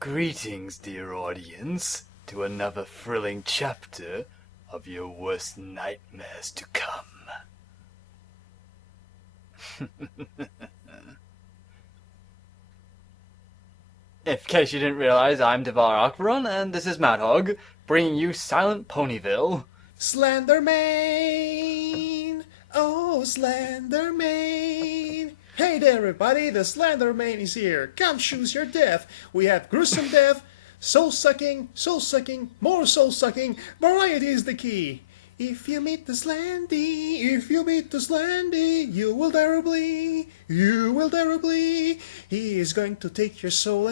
Greetings, dear audience, to another thrilling chapter of your worst nightmares to come. In case you didn't realize, I'm Devar Akbaran, and this is Madhog, bringing you Silent Ponyville. Slenderman! Oh, Slenderman! Hey there, everybody, the Slenderman is here. Come choose your death. We have gruesome death, soul-sucking, more soul-sucking. Variety is the key. If you meet the Slendy, you will terribly. He is going to take your soul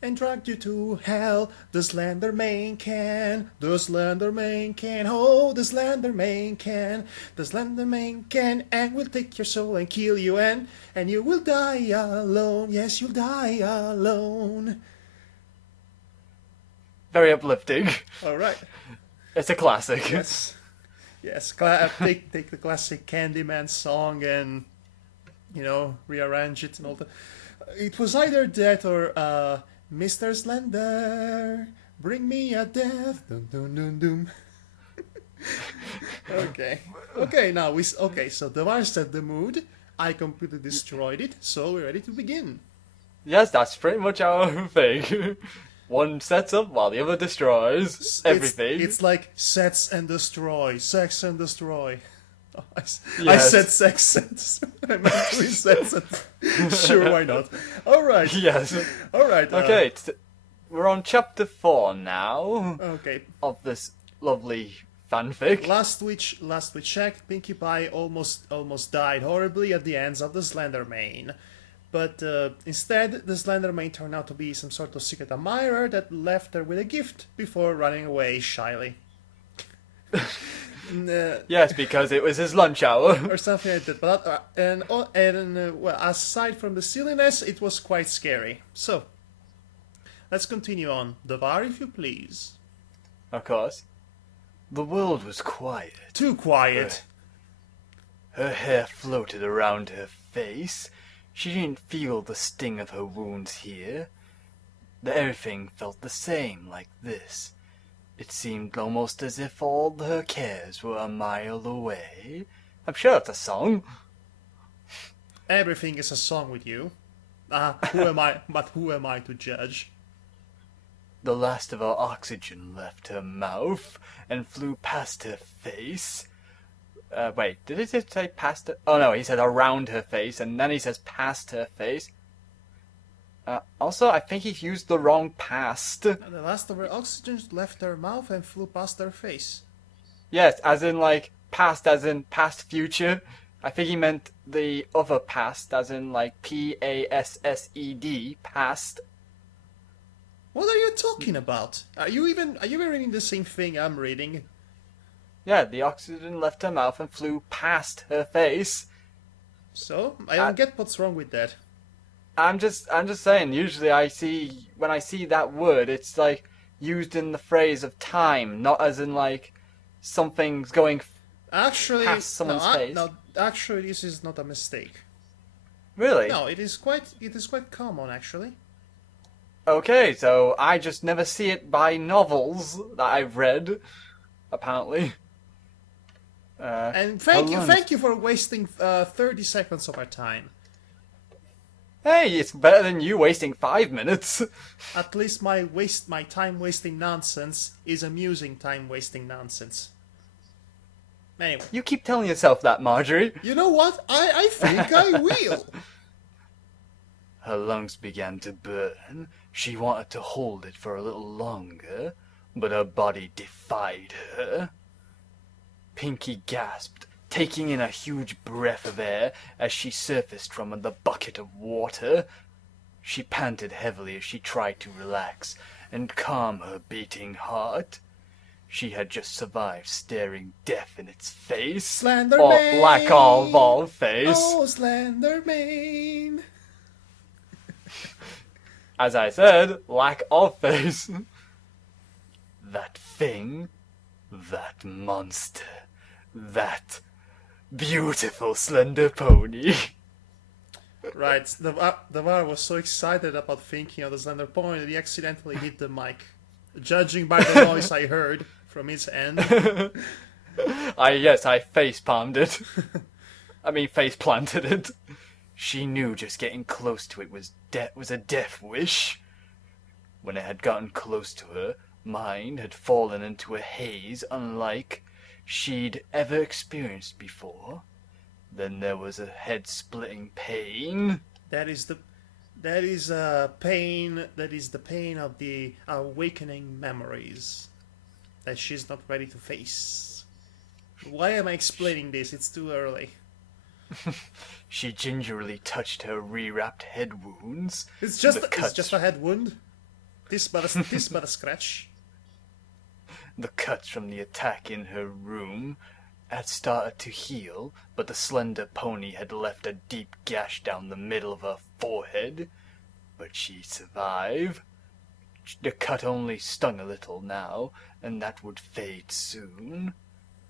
and drag you to hell. The Slenderman can, oh, the Slenderman can, and will take your soul and kill you, and you will die alone. Yes, you'll die alone. Very uplifting. All right. It's a classic. Yes, take the classic Candyman song and, rearrange it and all that. It was either that or Mr. Slender, bring me a death. Dun, dun, dun, dun. Okay, so Devar set the mood. I completely destroyed it, so we're ready to begin. Yes, that's pretty much our thing. One sets up while the other destroys everything. It's like sex and destroy. Oh, Yes. I said sex and I meant to be sex and... Sure, why not? Alright. Yes. Alright. Okay, we're on chapter 4 now. Okay. Of this lovely fanfic. Last we checked, Pinkie Pie almost died horribly at the hands of the Slenderman. But instead, the Slenderman turned out to be some sort of secret admirer that left her with a gift before running away shyly. Yes, because it was his lunch hour. Or something like that. But, well, aside from the silliness, it was quite scary. So, let's continue on. Devar, if you please. Of course. The world was quiet. Too quiet. Her hair floated around her face. She didn't feel the sting of her wounds here. Everything felt the same like this. It seemed almost as if all her cares were a mile away. I'm sure it's a song. Everything is a song with you. Who am I to judge? The last of her oxygen left her mouth and flew past her face. Wait, did it say past her? Oh no, he said around her face, and then he says past her face. Also, I think he used the wrong past. The last of her oxygen left her mouth and flew past her face. Yes, as in past future. I think he meant the other past, as in PASSED, past. What are you talking about? Are you even reading the same thing I'm reading? Yeah, the oxygen left her mouth and flew past her face. So, I don't get what's wrong with that. I'm just saying, usually when I see that word, it's used in the phrase of time, not as in something's going past someone's face. No, actually this is not a mistake. Really? No, it is quite common actually. Okay, so I just never see it by novels that I've read, apparently. And thank you for wasting 30 seconds of our time. Hey, it's better than you wasting 5 minutes. At least my time-wasting nonsense is amusing time-wasting nonsense. Anyway. You keep telling yourself that, Marjorie. You know what? I think I will. Her lungs began to burn. She wanted to hold it for a little longer, but her body defied her. Pinkie gasped, taking in a huge breath of air as she surfaced from the bucket of water. She panted heavily as she tried to relax and calm her beating heart. She had just survived staring death in its face. Slenderman! Or lack of all face. Oh, Slenderman! As I said, lack of face. That thing, that monster, that beautiful slender pony. Right, the var was so excited about thinking of the slender pony that he accidentally hit the mic. Judging by the noise I heard from his end. I face palmed it. I mean, face planted it. She knew just getting close to it was a death wish. When it had gotten close to her, mind had fallen into a haze unlike she'd ever experienced before. Then there was a head-splitting pain. That is the pain of the awakening memories that she's not ready to face. Why am I explaining this? It's too early. She gingerly touched her rewrapped head wounds. It's just a head wound. This but a scratch. The cuts from the attack in her room had started to heal, but the slender pony had left a deep gash down the middle of her forehead. But she survived. The cut only stung a little now, and that would fade soon.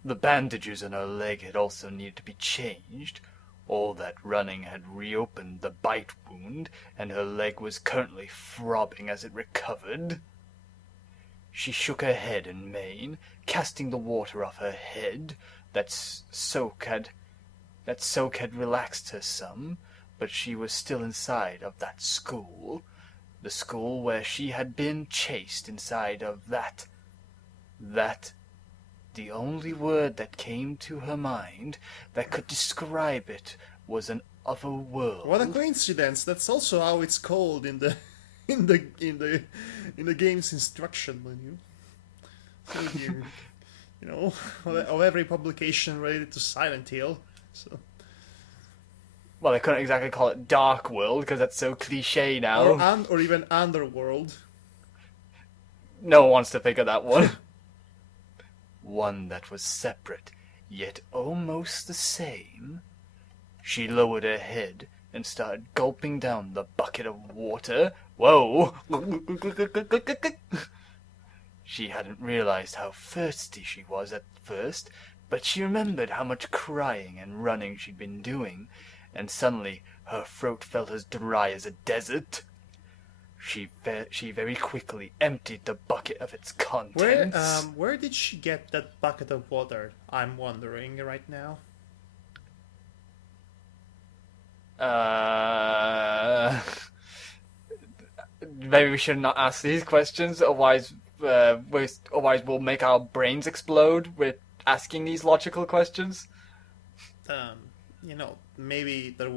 The bandages on her leg had also needed to be changed. All that running had reopened the bite wound, and her leg was currently throbbing as it recovered. She shook her head and mane, casting the water off her head. That soak had relaxed her some, but she was still inside of that school. The school where she had been chased inside of that. The only word that came to her mind that could describe it was an other world. What a coincidence! That's also how it's called in the game's instruction menu. So you know, of every publication related to Silent Hill. So. Well, they couldn't exactly call it Dark World because that's so cliche now. Or even Underworld. No one wants to think of that one. One that was separate, yet almost the same. She lowered her head and started gulping down the bucket of water. Whoa! She hadn't realized how thirsty she was at first, but she remembered how much crying and running she'd been doing, and suddenly her throat felt as dry as a desert. She very quickly emptied the bucket of its contents. Where did she get that bucket of water? I'm wondering right now. Maybe we should not ask these questions, otherwise we'll make our brains explode with asking these logical questions. Maybe there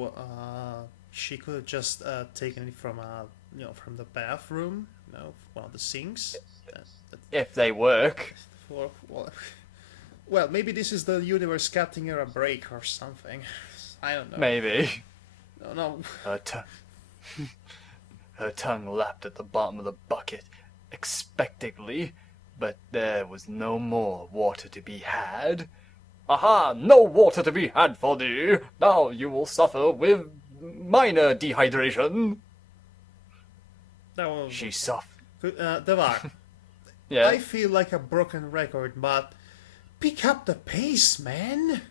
she could have just taken it from from the bathroom, one of the sinks. If they work. Well, maybe this is the universe cutting her a break or something. I don't know. Maybe. No. Her tongue lapped at the bottom of the bucket, expectantly, but there was no more water to be had. Aha! No water to be had for thee! Now you will suffer with minor dehydration. She softened. Devar. Yeah? I feel like a broken record, but pick up the pace, man.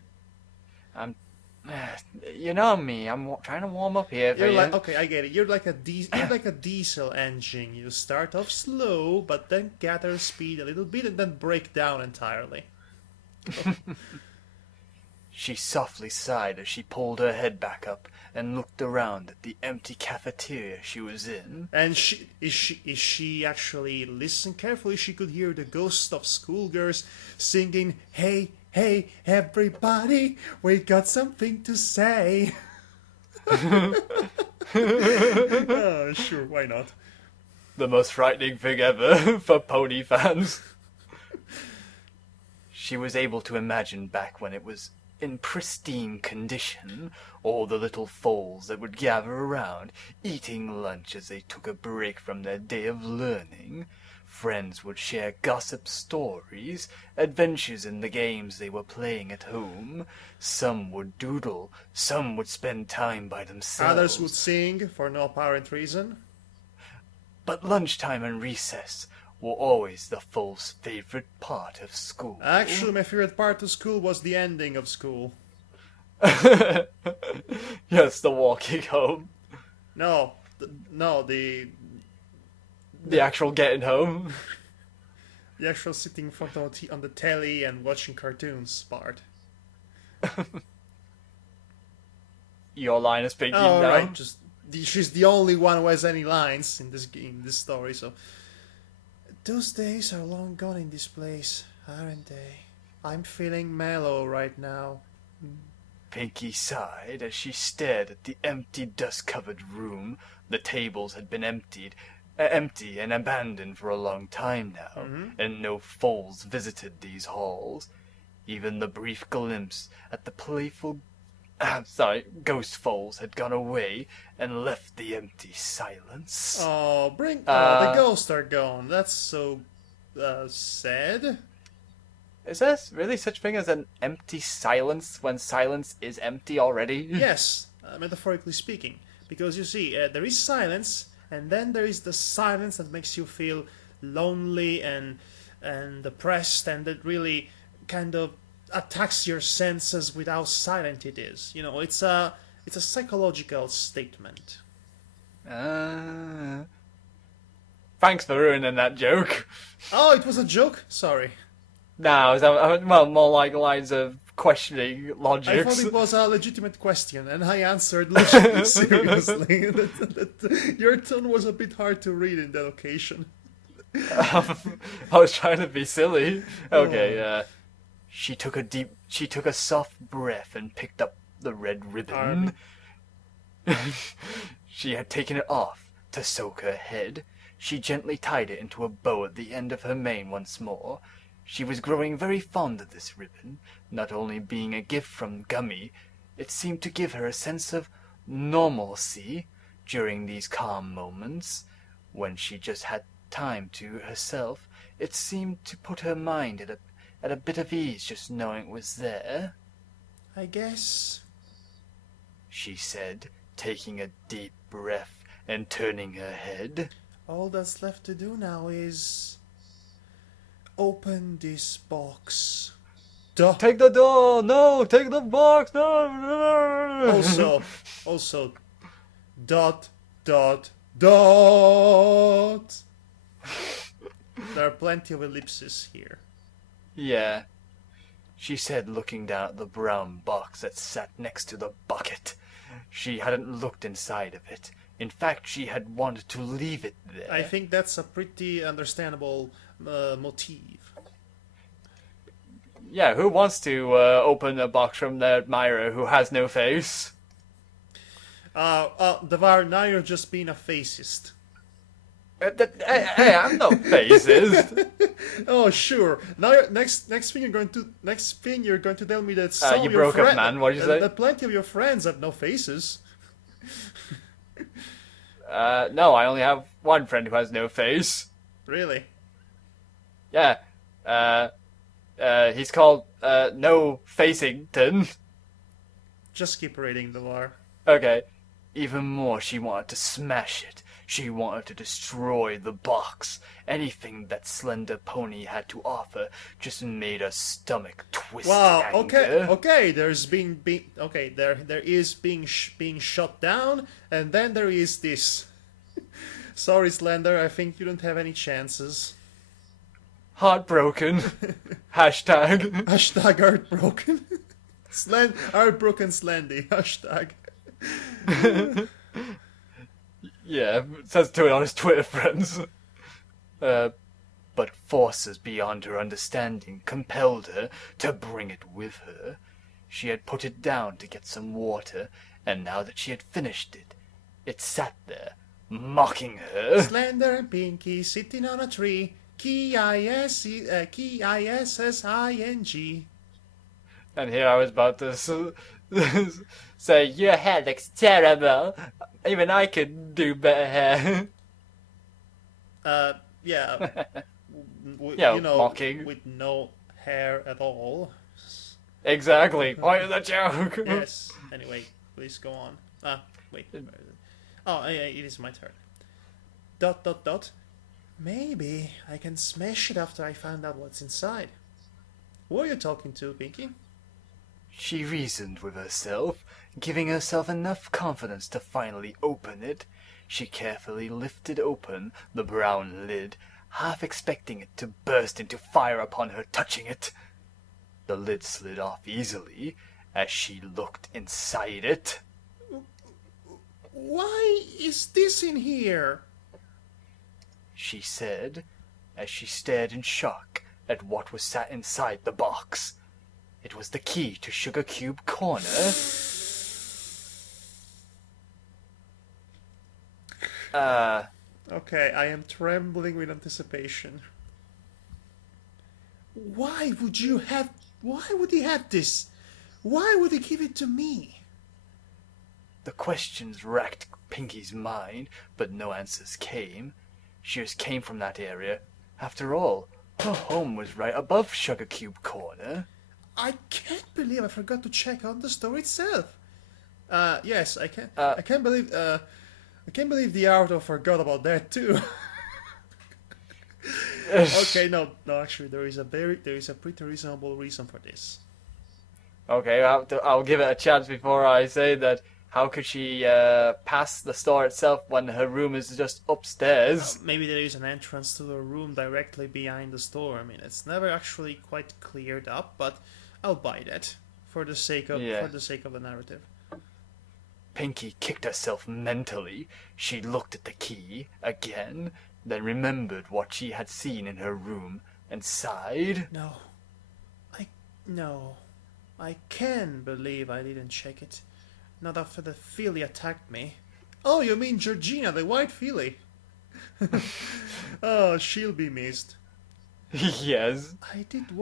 You know me. I'm trying to warm up here for you. Okay, I get it. You're like a diesel engine. You start off slow, but then gather speed a little bit, and then break down entirely. She softly sighed as she pulled her head back up and looked around at the empty cafeteria she was in. And she actually listened carefully? She could hear the ghost of schoolgirls singing, "Hey, hey, everybody, we got something to say." Oh, sure, why not? The most frightening thing ever for pony fans. She was able to imagine back when it was in pristine condition, all the little foals that would gather around, eating lunch as they took a break from their day of learning. Friends would share gossip stories, adventures in the games they were playing at home. Some would doodle, some would spend time by themselves. Others would sing for no apparent reason. But lunchtime and recess were always the foals' favorite part of school. Actually, my favorite part of school was the ending of school. Yes, the walking home. No, The actual getting home. the actual sitting in front of on the telly and watching cartoons part. Your line is Pinkie Oh, now. right. She's the only one who has any lines in this story. So those days are long gone in this place, aren't they? I'm feeling mellow right now. Pinkie sighed as she stared at the empty, dust-covered room. The tables had been empty and abandoned for a long time now, and no foals visited these halls. Even the brief glimpse at the playful ghost foals had gone away and left the empty silence. Oh, the ghosts are gone. That's so sad. Is there really such thing as an empty silence when silence is empty already? Yes, metaphorically speaking. Because you see, there is silence, and then there is the silence that makes you feel lonely and depressed, and that really kind of attacks your senses with how silent it is. You know, it's a psychological statement. Thanks for ruining that joke. Oh, it was a joke? Sorry. No, well, more like lines of questioning logic. I thought it was a legitimate question, and I answered seriously. Your tone was a bit hard to read in that occasion. I was trying to be silly. Okay, She took a soft breath and picked up the red ribbon. She had taken it off to soak her head. She gently tied it into a bow at the end of her mane once more. She was growing very fond of this ribbon, not only being a gift from Gummy, it seemed to give her a sense of normalcy during these calm moments, when she just had time to herself. It seemed to put her mind at a bit of ease just knowing it was there. I guess, she said, taking a deep breath and turning her head. All that's left to do now is open this box. Duh. Take the door! No! Take the box! No! Also, dot. There are plenty of ellipses here. Yeah, she said, looking down at the brown box that sat next to the bucket. She hadn't looked inside of it. In fact, she had wanted to leave it there. I think that's a pretty understandable motif. Yeah, who wants to open a box from their admirer who has no face? Devar, now you're just being a facist. Hey, I'm not facist. Oh, sure. Now, next thing you're going to tell me that some you of your broke up, man. What did you say? That plenty of your friends have no faces. No, I only have one friend who has no face. Really? Yeah. He's called No Facington. Just keep reading, Devar. Okay. Even more, she wanted to smash it. She wanted to destroy the box. Anything that Slender Pony had to offer just made her stomach twist. Wow. In anger. Okay. There is being shut down, and then there is this. Sorry, Slender. I think you don't have any chances. Heartbroken. Hashtag. Hashtag heartbroken. Heartbroken Slendy. Hashtag. Yeah, says to it on his Twitter friends. But forces beyond her understanding compelled her to bring it with her. She had put it down to get some water, and now that she had finished it, it sat there, mocking her. Slender and Pinkie sitting on a tree. Kissing. And here I was about to say, your hair looks terrible. Even I could do better hair. Yeah. Yeah, you know, mocking. with no hair at all. Exactly. Point of the joke. Yes. Anyway, please go on. Wait. Oh, it is my turn. ... Maybe I can smash it after I find out what's inside. Who are you talking to, Pinkie? She reasoned with herself, giving herself enough confidence to finally open it. She carefully lifted open the brown lid, half expecting it to burst into fire upon her touching it. The lid slid off easily as she looked inside it. Why is this in here? She said, as she stared in shock at what was sat inside the box. It was the key to Sugar Cube Corner. Okay, I am trembling with anticipation. Why would he have this? Why would he give it to me? The questions racked Pinkie's mind, but no answers came. She just came from that area. After all, her home was right above Sugar Cube Corner. I can't believe I forgot to check on the store itself. Yes, I can. I can't believe. I can't believe the Arto forgot about that too. Okay, no. Actually, there is a pretty reasonable reason for this. Okay, I'll give it a chance before I say that. How could she pass the store itself when her room is just upstairs? Maybe there is an entrance to the room directly behind the store. I mean, it's never actually quite cleared up, but I'll buy that for the sake of the narrative. Pinkie kicked herself mentally. She looked at the key again, then remembered what she had seen in her room and sighed. No, I can't believe I didn't check it. Not after the filly attacked me. Oh, you mean Georgina, the white filly? Oh, she'll be missed. Yes. I did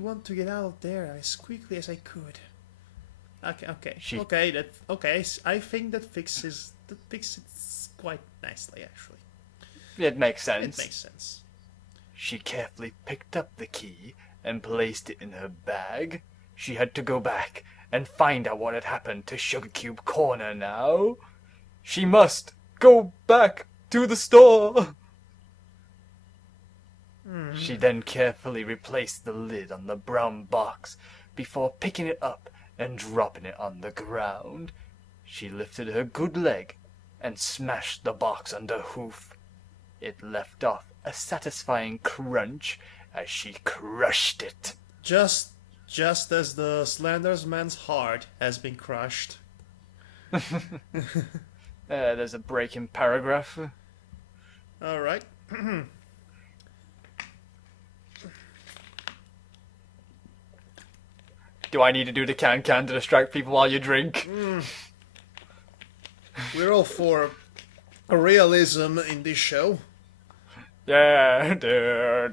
want to get out of there as quickly as I could. Okay. I think that fixes quite nicely, actually. It makes sense. It makes sense. She carefully picked up the key and placed it in her bag. She had to go back and find out what had happened to Sugar Cube Corner now. She must go back to the store. She then carefully replaced the lid on the brown box before picking it up and dropping it on the ground. She lifted her good leg and smashed the box under hoof. It left off a satisfying crunch as she crushed it. Just as the Slender Man's heart has been crushed. There's a break in paragraph. Alright. Do I need to do the can to distract people while you drink? We're all for realism in this show. Yeah. No,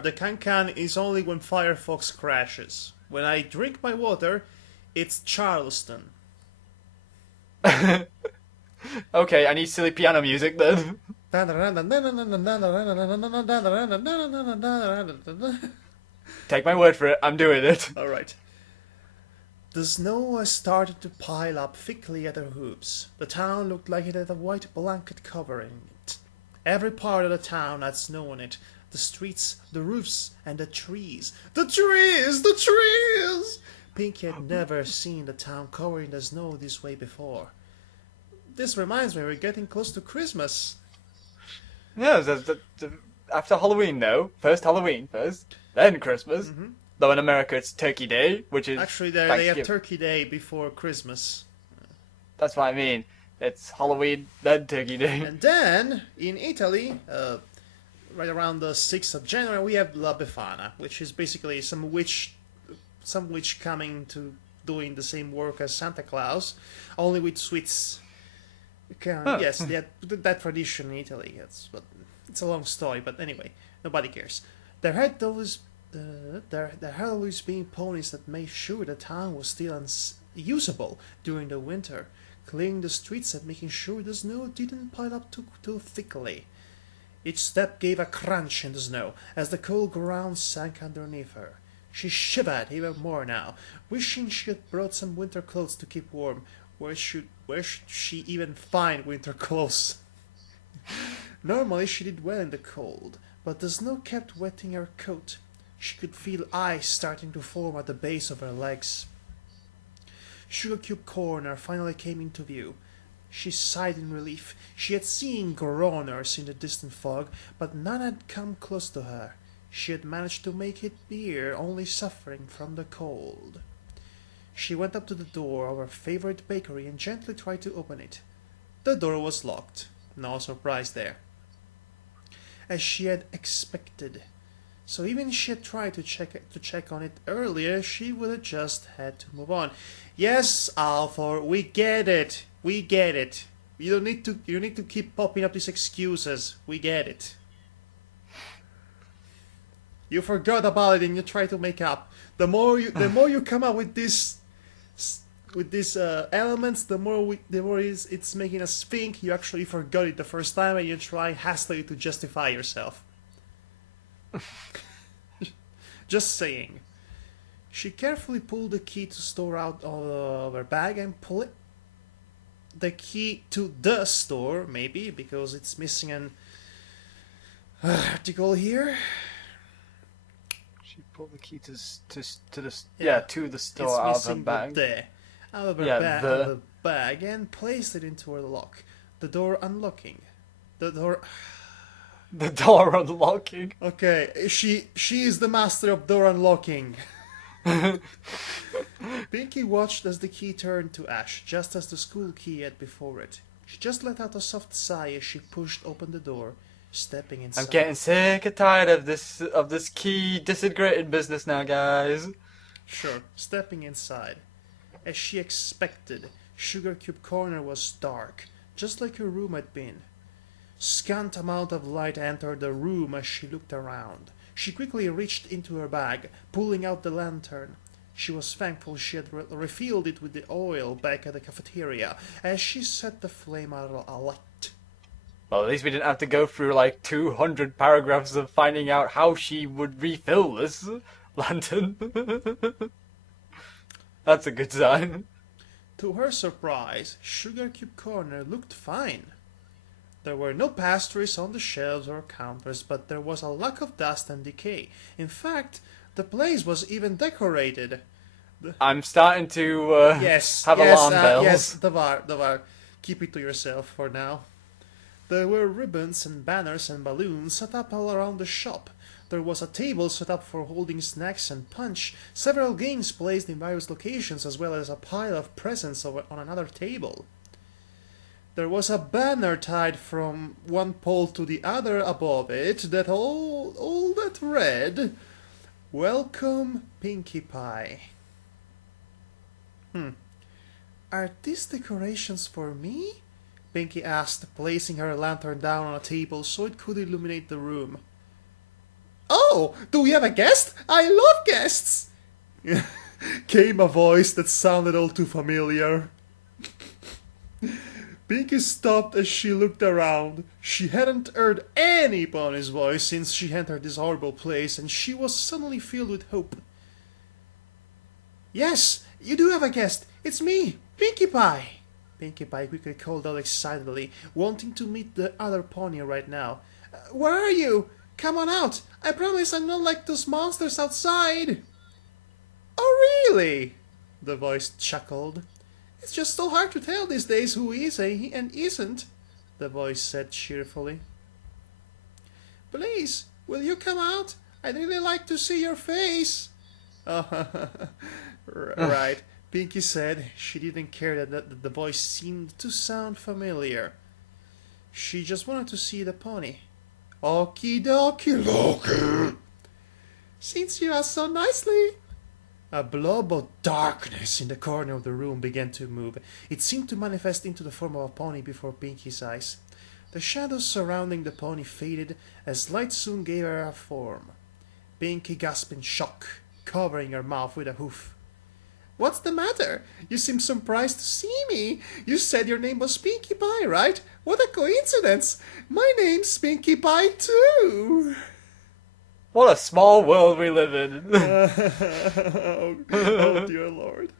the can is only when Firefox crashes. When I drink my water, it's Charleston. Okay, I need silly piano music then. Take my word for it, I'm doing it. Alright. The snow has started to pile up thickly at the hoops. The town looked like it had a white blanket covering it. Every part of the town had snow on it. The streets, the roofs, and the trees. The trees! The trees! Pinkie had never seen the town covered in the snow this way before. This reminds me, we're getting close to Christmas. Yeah, after Halloween though. First Halloween first, then Christmas. Mm-hmm. Though in America it's Turkey Day, which is actually they have Turkey Day before Christmas. That's what I mean. It's Halloween, then Turkey Day. And then in Italy, right around the 6th of January, we have La Befana, which is basically some witch coming to doing the same work as Santa Claus, only with sweets. Yes, they had that tradition in Italy. But it's a long story, but anyway, nobody cares. There had always been ponies that made sure the town was still usable during the winter, clearing the streets and making sure the snow didn't pile up too thickly. Each step gave a crunch in the snow as the cold ground sank underneath her. She shivered even more now, wishing she had brought some winter clothes to keep warm. Where should she even find winter clothes? Normally she did well in the cold, but the snow kept wetting her coat. She could feel ice starting to form at the base of her legs. Sugar Cube Corner finally came into view. She sighed in relief. She had seen groaners in the distant fog, but none had come close to her. She had managed to make it near, only suffering from the cold. She went up to the door of her favorite bakery and gently tried to open it. The door was locked. No surprise there. As she had expected. So even if she had tried to check on it earlier, she would have just had to move on. Yes, Althor, we get it. We get it. You need to keep popping up these excuses. We get it. You forgot about it and you try to make up. The more you come up with these elements, the more it's making us think you actually forgot it the first time and you try hastily to justify yourself. Just saying. She carefully pulled the key to store out of her bag and pull it. The key to the store, maybe, because it's missing an article here. She pulled the key to the store It's out of her missing bag. Out of her the bag and placed it into her lock. The door unlocking. The door unlocking. Okay, she is the master of door unlocking. Pinkie watched as the key turned to ash, just as the school key had before it. She just let out a soft sigh as she pushed open the door, stepping inside. I'm getting sick and tired of this key disintegrating business now, guys. Sure, stepping inside. As she expected, Sugar Cube Corner was dark, just like her room had been. Scant amount of light entered the room as she looked around. She quickly reached into her bag, pulling out the lantern. She was thankful she had refilled it with the oil back at the cafeteria as she set the flame alight. Well, at least we didn't have to go through like 200 paragraphs of finding out how she would refill this lantern. That's a good sign. To her surprise, Sugar Cube Corner looked fine. There were no pastries on the shelves or counters, but there was a lack of dust and decay. In fact, the place was even decorated. I'm starting to have alarm bells. Yes, Davar, keep it to yourself for now. There were ribbons and banners and balloons set up all around the shop. There was a table set up for holding snacks and punch, several games placed in various locations, as well as a pile of presents on another table. There was a banner tied from one pole to the other above it that all that read, "Welcome, Pinkie Pie." Are these decorations for me? Pinkie asked, placing her lantern down on a table so it could illuminate the room. "Oh, do we have a guest? I love guests!" came a voice that sounded all too familiar. Pinkie stopped as she looked around. She hadn't heard any pony's voice since she entered this horrible place, and she was suddenly filled with hope. "Yes, you do have a guest. It's me, Pinkie Pie." Pinkie Pie quickly called out excitedly, wanting to meet the other pony right now. "Where are you? Come on out. I promise I'm not like those monsters outside." "Oh, really?" the voice chuckled. "It's just so hard to tell these days who is and isn't," the voice said cheerfully. "Please, will you come out? I'd really like to see your face." Right, Pinkie said. She didn't care that the voice seemed to sound familiar. She just wanted to see the pony. "Okie dokie, Loki." "Since you asked so nicely." A blob of darkness in the corner of the room began to move. It seemed to manifest into the form of a pony before Pinkie's eyes. The shadows surrounding the pony faded as light soon gave her a form. Pinkie gasped in shock, covering her mouth with a hoof. "What's the matter? You seem surprised to see me. You said your name was Pinkie Pie, right? What a coincidence! My name's Pinkie Pie too." What a small world we live in. Oh dear Lord.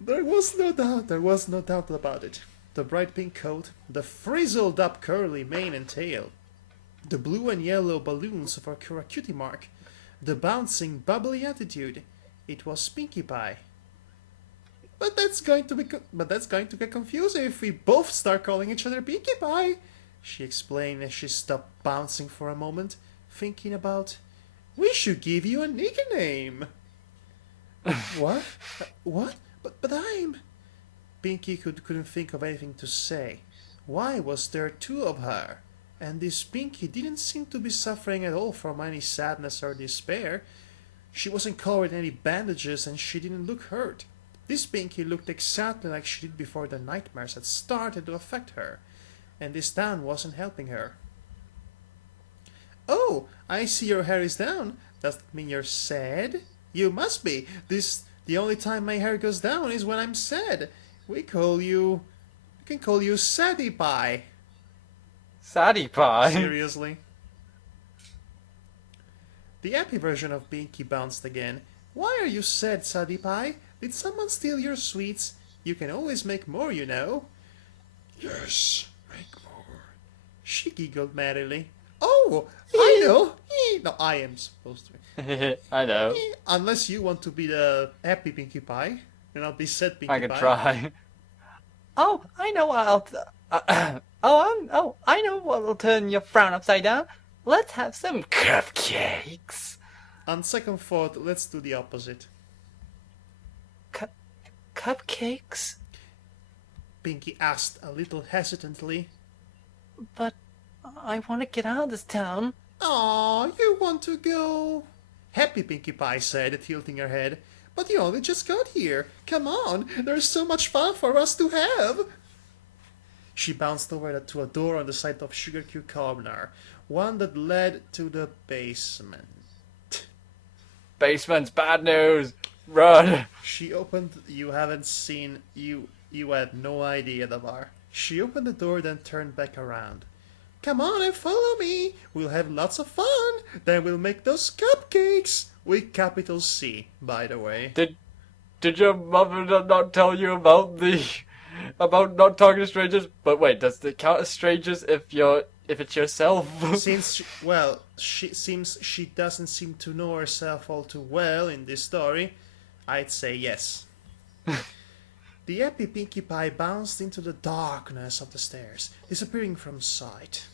There was no doubt about it. The bright pink coat, the frizzled up curly mane and tail, the blue and yellow balloons of her cutie mark, The bouncing, bubbly attitude. It was Pinkie Pie. But that's going to get confusing if we both start calling each other Pinkie Pie, she explained as she stopped bouncing for a moment, thinking about, we should give you a nickname. What? What? But I'm... Pinkie couldn't think of anything to say. Why was there two of her? And this Pinkie didn't seem to be suffering at all from any sadness or despair. She wasn't covered in any bandages and she didn't look hurt. This Pinkie looked exactly like she did before the nightmares had started to affect her, and this down wasn't helping her. Oh, I see your hair is down. Does that mean you're sad? You must be. The only time my hair goes down is when I'm sad. We can call you Sadie Pie. Sadie Pie? Seriously? The happy version of Pinkie bounced again. Why are you sad, Sadie Pie? Did someone steal your sweets? You can always make more, you know. Yes, make more. She giggled merrily. Oh, I know. No, I am supposed to. I know. Unless you want to be the happy Pinkie Pie, and I'll be sad Pinkie Pie. I can try. Oh, I know what I know what'll turn your frown upside down. Let's have some cupcakes. On second thought, let's do the opposite. Cupcakes? Pinkie asked a little hesitantly. But I want to get out of this town. Aw, you want to go? Happy Pinkie Pie said, tilting her head. But you only just got here. Come on, there's so much fun for us to have. She bounced over to a door on the side of Sugar Cube Corner, one that led to the basement. Basement's bad news. Run. She opened. You haven't seen. You had no idea the bar. She opened the door, then turned back around. Come on and follow me. We'll have lots of fun. Then we'll make those cupcakes with capital C, by the way. Did your mother not tell you about not talking to strangers? But wait, does it count as strangers if it's yourself? Since she doesn't seem to know herself all too well in this story, I'd say yes. The happy Pinkie Pie bounced into the darkness of the stairs, disappearing from sight.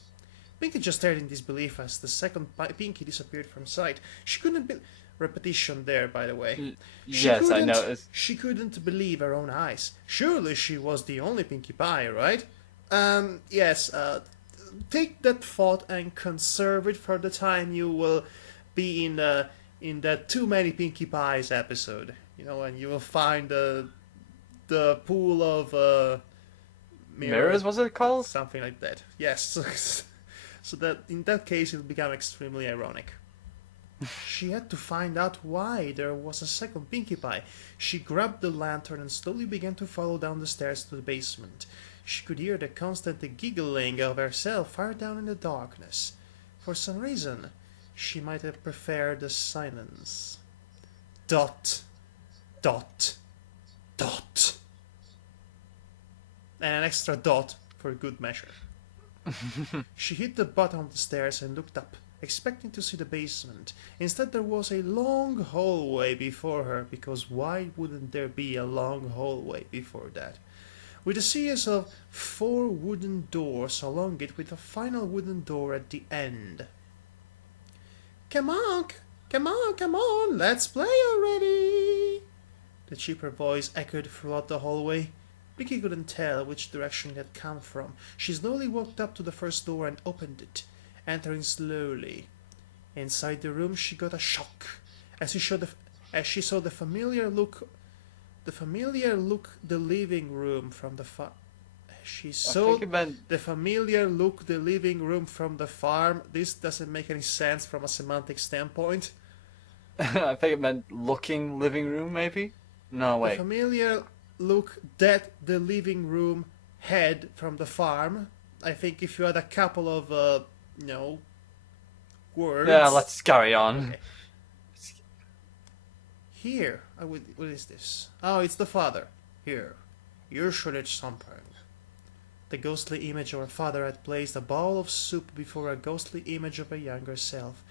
Pinkie just stared in disbelief as the second Pinkie disappeared from sight. She couldn't be... Repetition there, by the way. Yes, I noticed. She couldn't believe her own eyes. Surely she was the only Pinkie Pie, right? Yes, take that thought and conserve it for the time you will be in that Too Many Pinkie Pies episode. You know, and you will find the pool of mirrors, was it called? Something like that. Yes. So that in that case it will become extremely ironic. She had to find out why there was a second Pinkie Pie. She grabbed the lantern and slowly began to follow down the stairs to the basement. She could hear the constant giggling of herself far down in the darkness. For some reason, she might have preferred the silence. Dot. Dot. Dot. And an extra dot for good measure. She hit the bottom of the stairs and looked up, expecting to see the basement. Instead, there was a long hallway before her, because why wouldn't there be a long hallway before that? With a series of 4 wooden doors along it, with a final wooden door at the end. Come on, let's play already! The cheaper voice echoed throughout the hallway. Pinkie couldn't tell which direction it had come from. She slowly walked up to the first door and opened it, entering slowly. Inside the room, she got a shock as she saw the familiar look the living room from the farm. The living room from the farm. This doesn't make any sense from a semantic standpoint. I think it meant looking living room, maybe? No, wait. The familiar look that the living room had from the farm. I think if you had a couple of, words... Yeah, let's carry on. Okay. Here, what is this? Oh, it's the father. Here, you should eat something. The ghostly image of her father had placed a bowl of soup before a ghostly image of a younger self,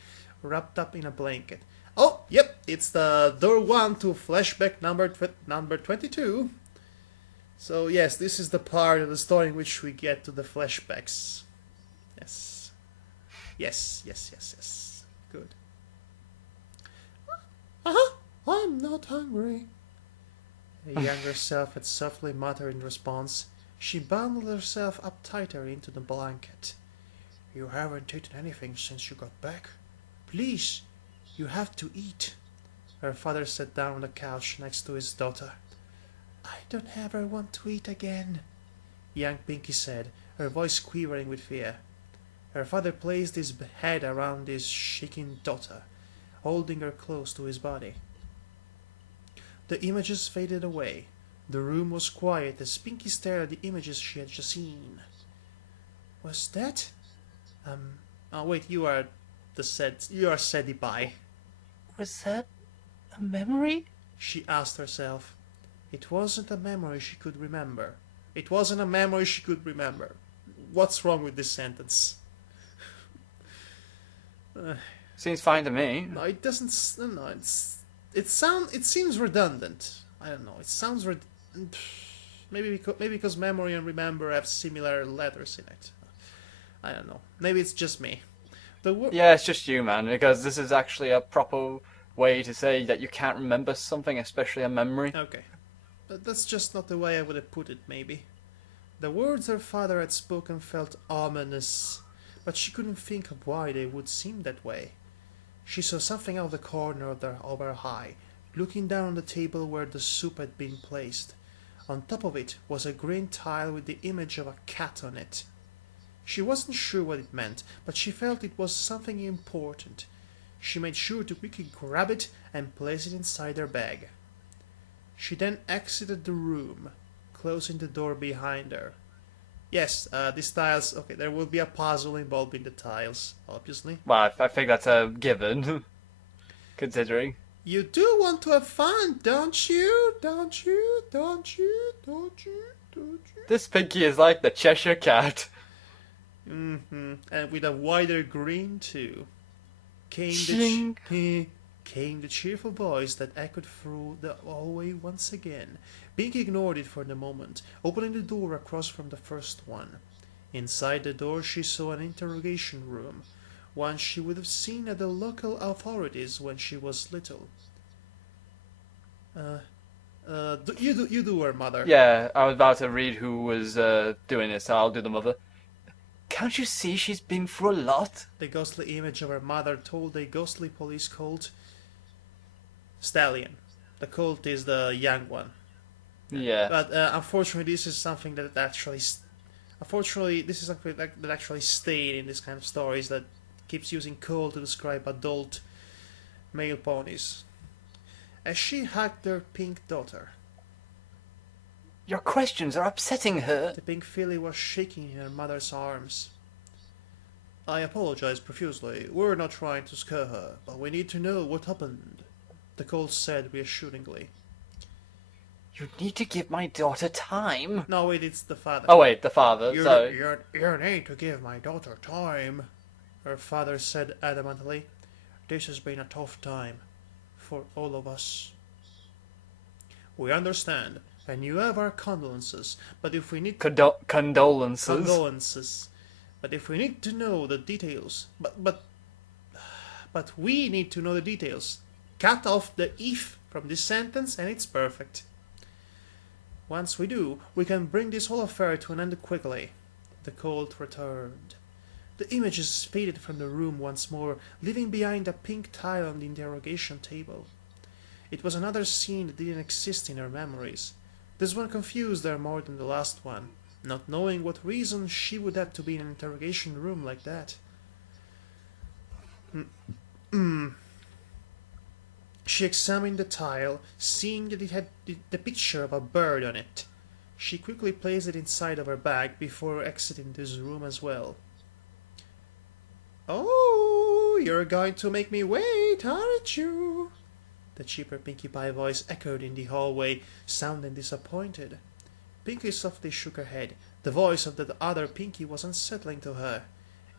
wrapped up in a blanket. Yep, it's the door 1 to flashback number 22. So yes, this is the part of the story in which we get to the flashbacks. Yes. Yes. Good. Uh-huh. I'm not hungry. The younger self had softly muttered in response. She bundled herself up tighter into the blanket. You haven't eaten anything since you got back. Please, you have to eat. Her father sat down on the couch next to his daughter. I don't ever want to eat again, young Pinkie said, her voice quivering with fear. Her father placed his head around his shaking daughter, holding her close to his body. The images faded away. The room was quiet as Pinkie stared at the images she had just seen. Was that? Oh wait, you are Sadie Pie. Was that a memory? She asked herself. It wasn't a memory she could remember. It wasn't a memory she could remember. What's wrong with this sentence? Seems fine to me. No, it doesn't. No, it seems redundant. I don't know. It sounds maybe because memory and remember have similar letters in it. I don't know. Maybe it's just me. Yeah, it's just you, man. Because this is actually a proper way to say that you can't remember something, especially a memory. Okay, but that's just not the way I would have put it. Maybe the words her father had spoken felt ominous, but she couldn't think of why they would seem that way. She saw something out of the corner of her eye, looking down on the table where the soup had been placed. On top of it was a green tile with the image of a cat on it. She wasn't sure what it meant, but she felt it was something important. She made sure to quickly grab it and place it inside her bag. She then exited the room, closing the door behind her. Yes, these tiles, okay, there will be a puzzle involved in the tiles, obviously. Well, I think that's a given, considering. You do want to have fun, don't you? Don't you? This Pinkie is like the Cheshire Cat. And with a wider grin, too. Came the cheerful voice that echoed through the hallway once again. Pinkie ignored it for the moment, opening the door across from the first one. Inside the door she saw an interrogation room, one she would have seen at the local authorities when she was little. You do her mother. Yeah, I was about to read who was doing this, so I'll do the mother. Can't you see she's been through a lot? The ghostly image of her mother told a ghostly police cult. Stallion. The cult is the young one. Yeah. But unfortunately, this is something that actually stayed in this kind of stories, that keeps using cult to describe adult male ponies. As she hugged her pink daughter. Your questions are upsetting her. The pink filly was shaking in her mother's arms. I apologize profusely. We're not trying to scare her, but we need to know what happened, the colt said reassuringly. You need to give my daughter time. No, wait, it's the father. Oh wait, the father, sorry. You need to give my daughter time, her father said adamantly. This has been a tough time for all of us. We understand, and you have our condolences, but if we need... Condolences. Condolences. But if we need to know the details... But we need to know the details. Cut off the if from this sentence and it's perfect. Once we do, we can bring this whole affair to an end quickly. The colt returned. The images faded from the room once more, leaving behind a pink tile on the interrogation table. It was another scene that didn't exist in her memories. This one confused her more than the last one, not knowing what reason she would have to be in an interrogation room like that. She examined the tile, seeing that it had the picture of a bird on it. She quickly placed it inside of her bag before exiting this room as well. Oh, you're going to make me wait, aren't you? The cheaper Pinkie Pie voice echoed in the hallway, sounding disappointed. Pinkie softly shook her head. The voice of the other Pinkie was unsettling to her.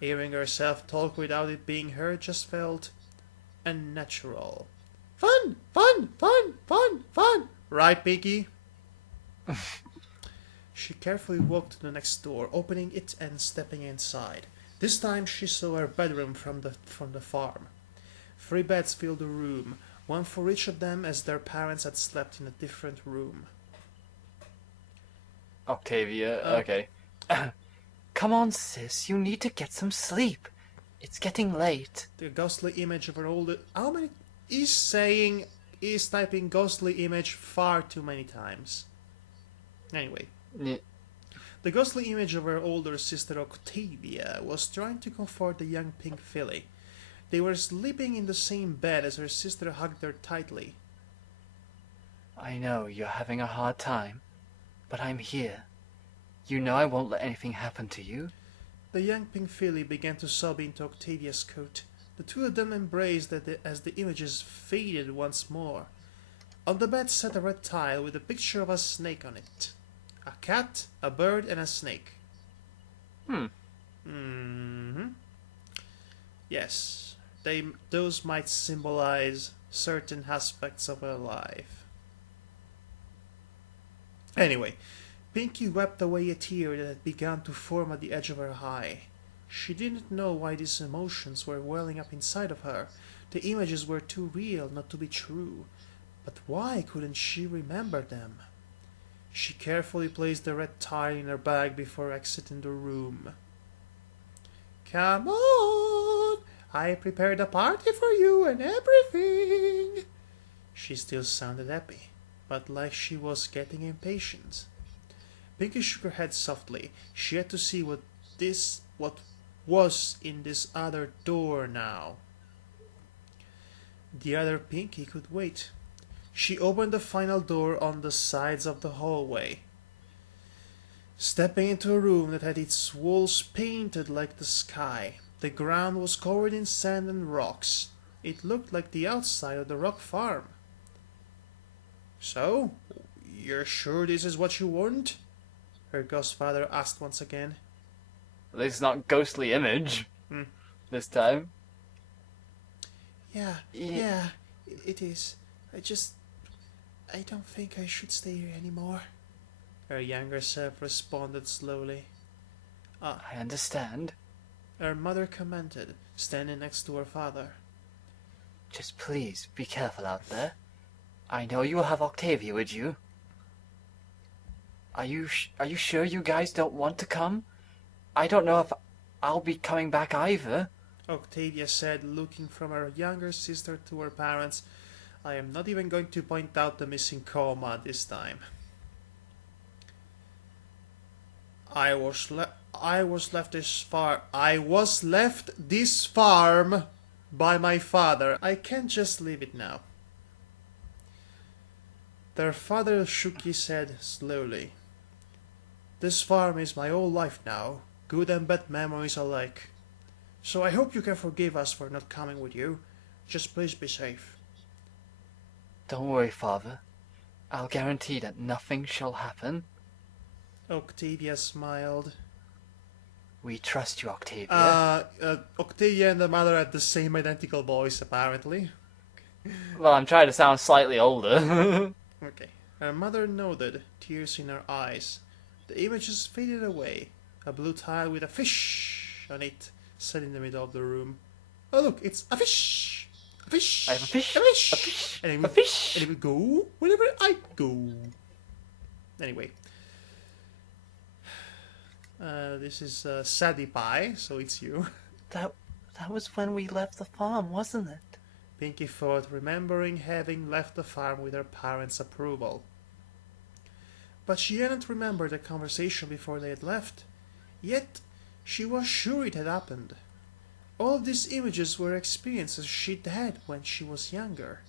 Hearing herself talk without it being heard just felt unnatural. Fun, fun, fun, fun, fun. Right, Pinkie? She carefully walked to the next door, opening it and stepping inside. This time she saw her bedroom from the farm. 3 beds filled the room, one for each of them, as their parents had slept in a different room. Octavia, okay. Come on, sis, you need to get some sleep. It's getting late. The ghostly image of her older... How many... He's typing ghostly image far too many times. Anyway. Yeah. The ghostly image of her older sister Octavia was trying to comfort the young pink filly. They were sleeping in the same bed as her sister hugged her tightly. I know you're having a hard time, but I'm here. You know I won't let anything happen to you. The young pink filly began to sob into Octavia's coat. The two of them embraced as the images faded once more. On the bed sat a red tile with a picture of a snake on it. A cat, a bird, and a snake. Yes, those might symbolize certain aspects of her life. Anyway, Pinkie wept away a tear that had begun to form at the edge of her eye. She didn't know why these emotions were welling up inside of her. The images were too real not to be true. But why couldn't she remember them? She carefully placed the red tile in her bag before exiting the room. Come on! I prepared a party for you and everything! She still sounded happy, but like she was getting impatient. Pinkie shook her head softly. She had to see what was in this other door now. The other Pinkie could wait. She opened the final door on the sides of the hallway, stepping into a room that had its walls painted like the sky. The ground was covered in sand and rocks. It looked like the outside of the rock farm. So, you're sure this is what you want? Her ghost father asked once again. At least it's not ghostly image. This time. Yeah, it is. I don't think I should stay here anymore. Her younger self responded slowly. I understand. Her mother commented, standing next to her father. Just please be careful out there. I know you will have Octavia with you. Are you sure you guys don't want to come? I don't know if I'll be coming back either. Octavia said, looking from her younger sister to her parents. I am not even going to point out the missing comma this time. I was left this farm by my father. I can't just leave it now. Their father shook his head slowly. This farm is my whole life now, good and bad memories alike. So I hope you can forgive us for not coming with you. Just please be safe. Don't worry, Father. I'll guarantee that nothing shall happen. Octavia smiled. We trust you, Octavia. Octavia and the mother had the same identical voice, apparently. Well, I'm trying to sound slightly older. Okay. Her mother nodded, tears in her eyes. The images faded away. A blue tile with a fish on it sat in the middle of the room. Oh look, it's a fish! A fish! I have a fish! A fish! A fish! And A fish! it would go whenever I go. Anyway. This is Sadie Pie, so it's you. That was when we left the farm, wasn't it? Pinkie thought, remembering having left the farm with her parents' approval. But she hadn't remembered the conversation before they had left. Yet, she was sure it had happened. All of these images were experiences she'd had when she was younger.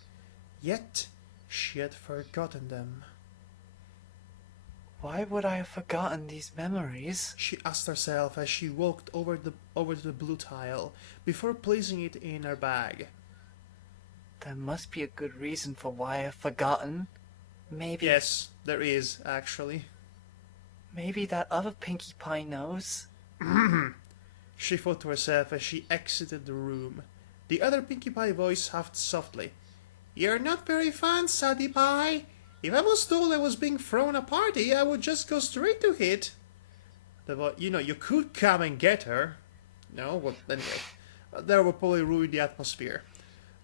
Yet, she had forgotten them. Why would I have forgotten these memories? She asked herself as she walked over to the blue tile, before placing it in her bag. There must be a good reason for why I've forgotten. Maybe... Yes, there is, actually. Maybe that other Pinkie Pie knows. She thought to herself as she exited the room. The other Pinkie Pie voice huffed softly. You're not very fun, Sadie Pie. If I was told I was being thrown a party, I would just go straight to it. You could come and get her. No, well, anyway. That would probably ruin the atmosphere.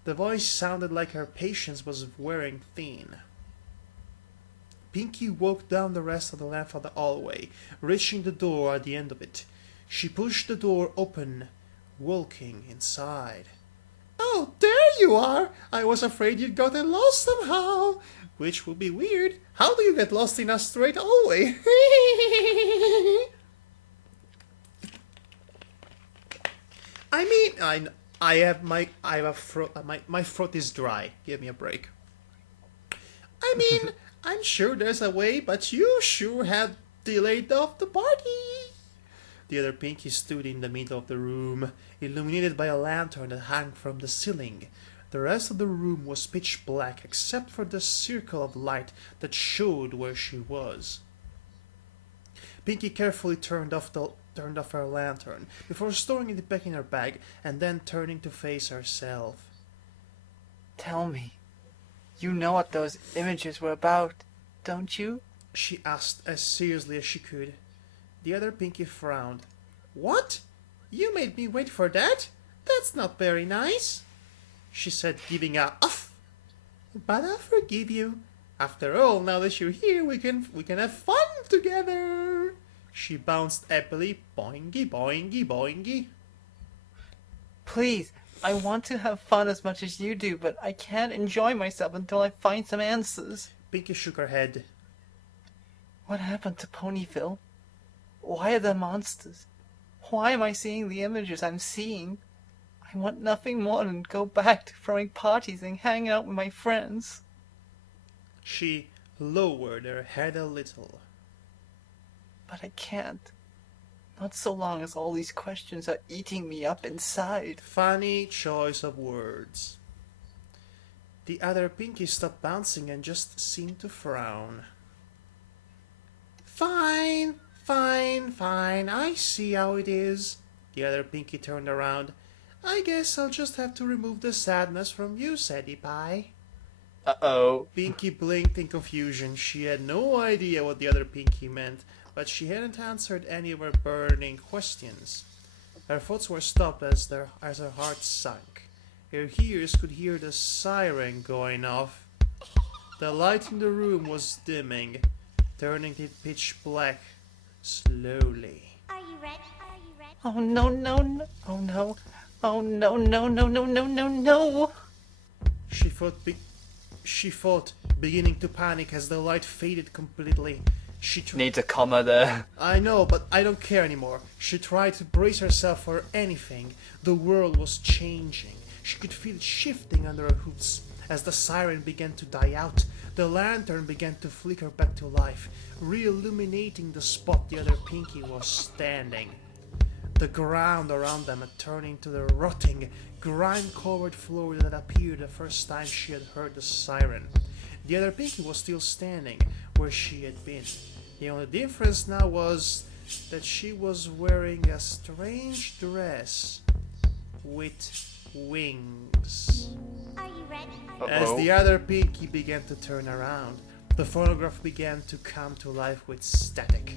The voice sounded like her patience was wearing thin. Pinkie walked down the rest of the length of the hallway, reaching the door at the end of it. She pushed the door open, walking inside. Oh, there you are! I was afraid you'd gotten lost somehow. Which would be weird. How do you get lost in a straight hallway? I mean, my throat is dry. Give me a break. I mean, I'm sure there's a way, but you sure have delayed off the party. The other Pinkie stood in the middle of the room, illuminated by a lantern that hung from the ceiling. The rest of the room was pitch black except for the circle of light that showed where she was. Pinkie carefully turned off her lantern before storing it back in her bag and then turning to face herself. Tell me, you know what those images were about, don't you? She asked as seriously as she could. The other Pinkie frowned. What? You made me wait for that? That's not very nice, she said, giving a uff. But I'll forgive you. After all, now that you're here, we can have fun together. She bounced happily, boingy, boingy, boingy. Please, I want to have fun as much as you do, but I can't enjoy myself until I find some answers. Pinkie shook her head. What happened to Ponyville? Why are there monsters? Why am I seeing the images I'm seeing? I want nothing more than go back to throwing parties and hanging out with my friends. She lowered her head a little. But I can't. Not so long as all these questions are eating me up inside. Funny choice of words. The other Pinkie stopped bouncing and just seemed to frown. Fine, I see how it is. The other Pinkie turned around. I guess I'll just have to remove the sadness from you, Sadie Pie. Uh-oh. Pinkie blinked in confusion. She had no idea what the other Pinkie meant, but she hadn't answered any of her burning questions. Her thoughts were stopped as her heart sank. Her ears could hear the siren going off. The light in the room was dimming, turning it pitch black slowly. Are you ready? Are you ready? Oh no, no, no. Oh no. Oh no, no, no, no, no, no, no. She thought, beginning to panic as the light faded completely. Needs a comma there. I know, but I don't care anymore. She tried to brace herself for anything. The world was changing. She could feel it shifting under her hooves. As the siren began to die out, the lantern began to flicker back to life, re-illuminating the spot the other Pinkie was standing. The ground around them had turned into the rotting, grime-covered floor that appeared the first time she had heard the siren. The other Pinkie was still standing where she had been. The only difference now was that she was wearing a strange dress with wings. Are you ready? As the other Pinkie began to turn around, the phonograph began to come to life with static.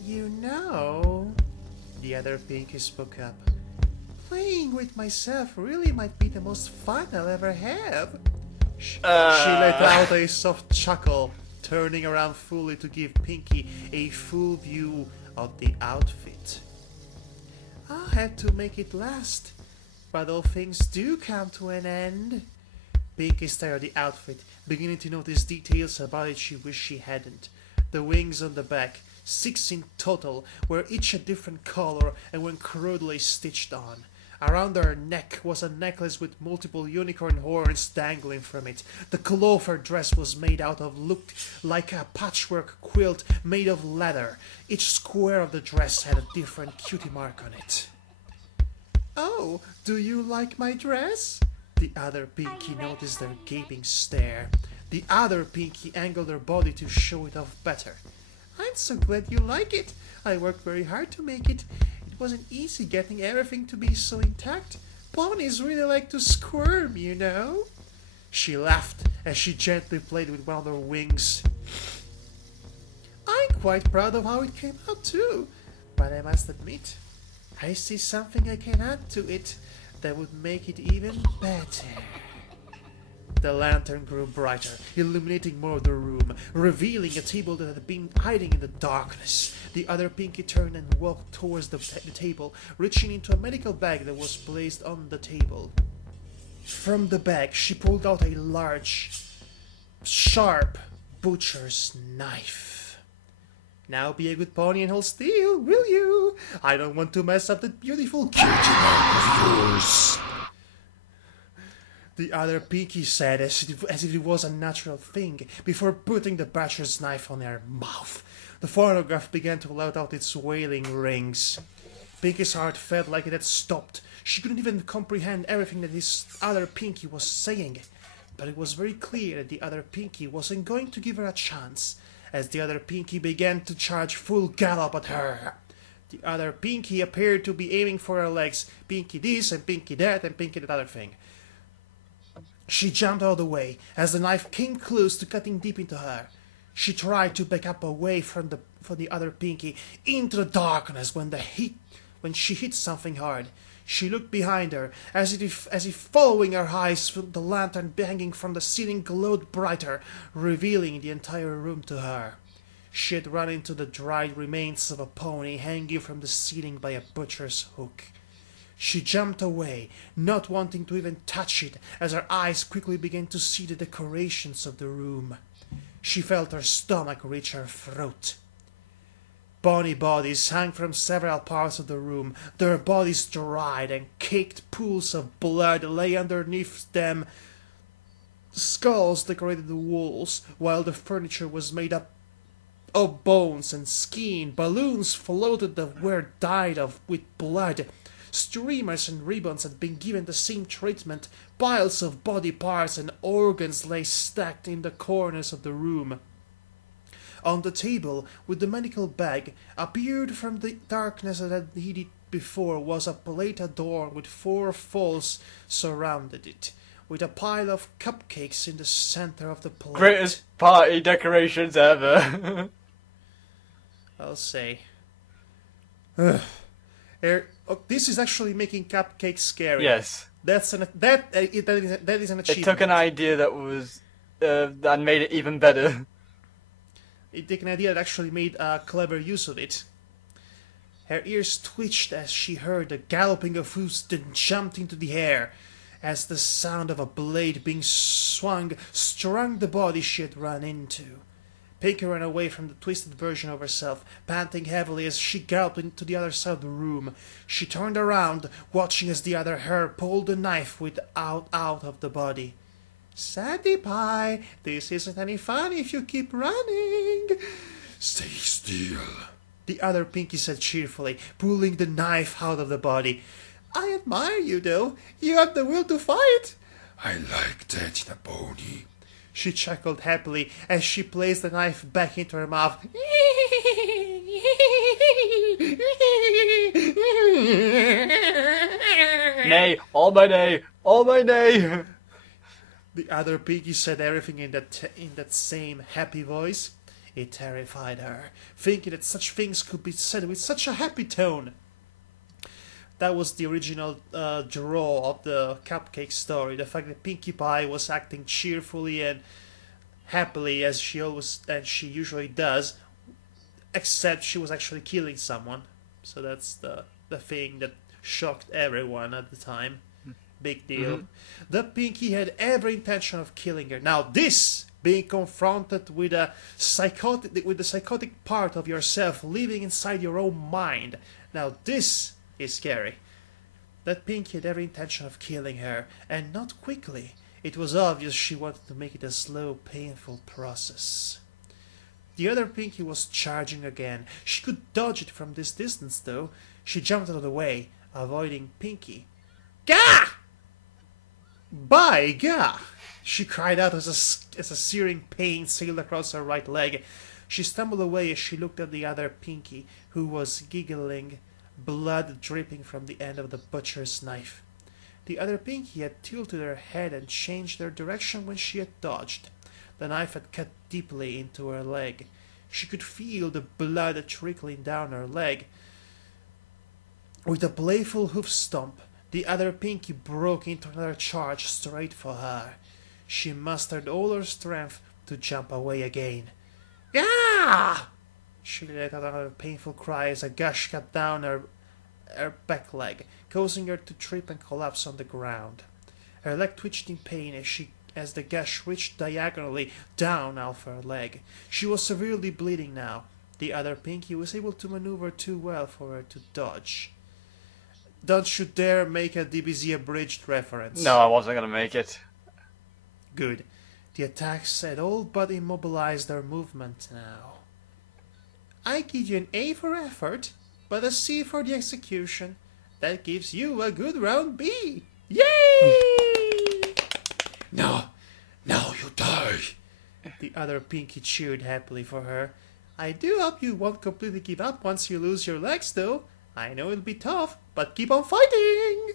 You know, the other Pinkie spoke up, playing with myself really might be the most fun I'll ever have. She let out a soft chuckle, turning around fully to give Pinkie a full view of the outfit. I had to make it last, but all things do come to an end. Pinkie stared at the outfit, beginning to notice details about it she wished she hadn't. The wings on the back, 6 in total, were each a different color and were crudely stitched on. Around her neck was a necklace with multiple unicorn horns dangling from it. The cloth her dress was made out of looked like a patchwork quilt made of leather. Each square of the dress had a different cutie mark on it. Oh, do you like my dress? The other Pinkie noticed their gaping stare. The other Pinkie angled her body to show it off better. I'm so glad you like it. I worked very hard to make it. It wasn't easy getting everything to be so intact. Ponies really like to squirm, you know. She laughed as she gently played with one of her wings. I'm quite proud of how it came out too, but I must admit, I see something I can add to it that would make it even better. The lantern grew brighter, illuminating more of the room, revealing a table that had been hiding in the darkness. The other Pinkie turned and walked towards the table, reaching into a medical bag that was placed on the table. From the bag, she pulled out a large, sharp butcher's knife. Now be a good pony and hold still, will you? I don't want to mess up that beautiful cutie mark of yours. The other Pinkie said as if it was a natural thing, before putting the butcher's knife on her mouth. The phonograph began to let out its wailing rings. Pinkie's heart felt like it had stopped. She couldn't even comprehend everything that this other Pinkie was saying. But it was very clear that the other Pinkie wasn't going to give her a chance, as the other Pinkie began to charge full gallop at her. The other Pinkie appeared to be aiming for her legs, Pinkie this and Pinkie that and Pinkie that other thing. She jumped out of the way as the knife came close to cutting deep into her. She tried to back up away from the other Pinkie into the darkness when she hit something hard. She looked behind her as if following her eyes, the lantern hanging from the ceiling glowed brighter, revealing the entire room to her. She had run into the dried remains of a pony hanging from the ceiling by a butcher's hook. She jumped away, not wanting to even touch it, as her eyes quickly began to see the decorations of the room. She felt her stomach reach her throat. Bony bodies hung from several parts of the room, their bodies dried, and caked pools of blood lay underneath them. Skulls decorated the walls, while the furniture was made up of bones and skin. Balloons floated that were dyed with blood. Streamers and ribbons had been given the same treatment. Piles of body parts and organs lay stacked in the corners of the room. On the table, with the medical bag, appeared from the darkness that had hid it before was a plate adorned with 4 falls surrounded it, with a pile of cupcakes in the center of the plate. Greatest party decorations ever. I'll say. This is actually making cupcakes scary. Yes. That is an achievement. It took an idea that was that made it even better. It took an idea that actually made a clever use of it. Her ears twitched as she heard the galloping of hoofs, then jumped into the air as the sound of a blade being swung struck the body she had run into. Pinkie ran away from the twisted version of herself, panting heavily as she galloped into the other side of the room. She turned around, watching as the other her pulled the knife out of the body. Sandy Pie, this isn't any fun if you keep running. Stay still, the other Pinkie said cheerfully, pulling the knife out of the body. I admire you, though. You have the will to fight. I like that in a pony. She chuckled happily as she placed the knife back into her mouth. Nay, all my day, all my day. The other Pinkie said everything in that same happy voice. It terrified her, thinking that such things could be said with such a happy tone. That was the original draw of the cupcake story. The fact that Pinkie Pie was acting cheerfully and happily as she usually does, except she was actually killing someone. So that's the thing that shocked everyone at the time. Big deal. Mm-hmm. The Pinkie had every intention of killing her. Now this, being confronted with the psychotic part of yourself living inside your own mind. Now this is scary. That Pinkie had every intention of killing her, and not quickly. It was obvious she wanted to make it a slow, painful process. The other Pinkie was charging again. She could dodge it from this distance, though. She jumped out of the way, avoiding Pinkie. Gah! By gah! She cried out as a searing pain sailed across her right leg. She stumbled away as she looked at the other Pinkie, who was giggling, blood dripping from the end of the butcher's knife. The other Pinkie had tilted her head and changed her direction when she had dodged. The knife had cut deeply into her leg. She could feel the blood trickling down her leg. With a playful hoof stomp, the other Pinkie broke into another charge straight for her. She mustered all her strength to jump away again. "Ah!" She let out another painful cry as a gush cut down her back leg, causing her to trip and collapse on the ground. Her leg twitched in pain as the gush reached diagonally down off her leg. She was severely bleeding now. The other Pinkie was able to maneuver too well for her to dodge. Don't you dare make a DBZ abridged reference. No, I wasn't gonna make it. Good. The attacks had all but immobilized her movement now. I give you an A for effort, but a C for the execution. That gives you a good round B. Yay! Now you die. The other Pinkie cheered happily for her. I do hope you won't completely give up once you lose your legs, though. I know it'll be tough, but keep on fighting.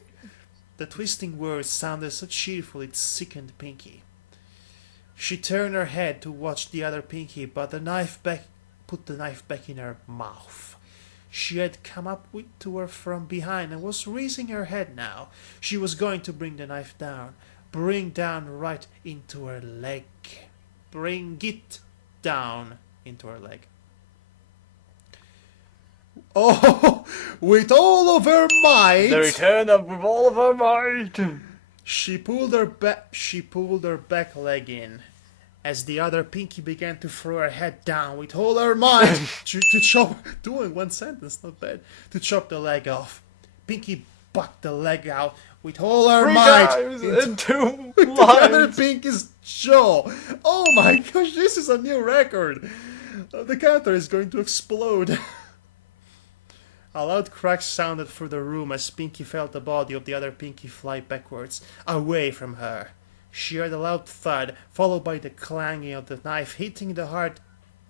The twisting words sounded so cheerful it sickened Pinkie. She turned her head to watch the other Pinkie, but put the knife back in her mouth. She had come up to her from behind and was raising her head now. She was going to bring the knife down. Bring down right into her leg. Bring it down into her leg. Oh, with all of her might! The return of with all of her might! She pulled her back leg in, as the other Pinkie began to throw her head down with all her might to chop. Doing one sentence, not bad. To chop the leg off. Pinkie bucked the leg out with all her might into the other Pinkie's jaw. Oh my gosh, this is a new record. The counter is going to explode. A loud crack sounded through the room as Pinkie felt the body of the other Pinkie fly backwards, away from her. She heard a loud thud, followed by the clanging of the knife hitting the hard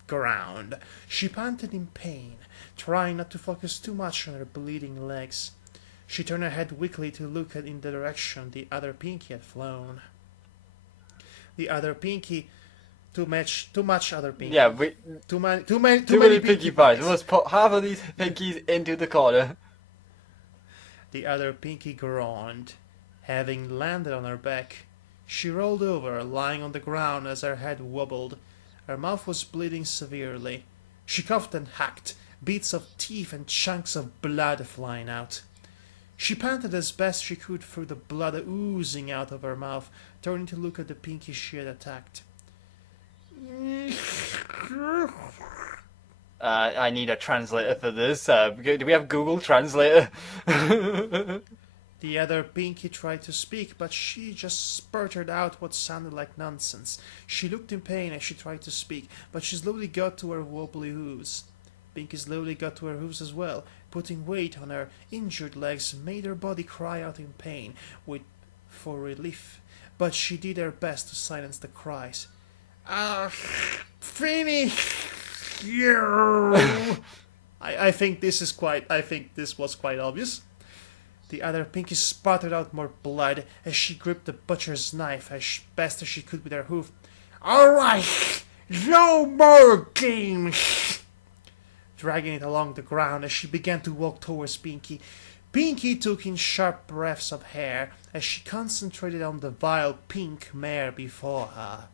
ground. She panted in pain, trying not to focus too much on her bleeding legs. She turned her head weakly to look in the direction the other Pinkie had flown. The other Pinkie... Too much other Pinkie. Yeah, Too many Pinkie pies. We must put half of these Pinkies into the corner. The other Pinkie groaned. Having landed on her back, she rolled over, lying on the ground as her head wobbled. Her mouth was bleeding severely. She coughed and hacked, bits of teeth and chunks of blood flying out. She panted as best she could through the blood oozing out of her mouth, turning to look at the Pinkie she had attacked. I need a translator for this. Do we have Google Translator? The other Pinkie tried to speak, but she just spurted out what sounded like nonsense. She looked in pain as she tried to speak, but she slowly got to her wobbly hooves. Pinkie slowly got to her hooves as well. Putting weight on her injured legs made her body cry out in pain for relief, but she did her best to silence the cries. Finish you! I think this was quite obvious. The other Pinkie sputtered out more blood as she gripped the butcher's knife as best as she could with her hoof. Alright, no more games! Dragging it along the ground as she began to walk towards Pinkie. Pinkie took in sharp breaths of air as she concentrated on the vile pink mare before her.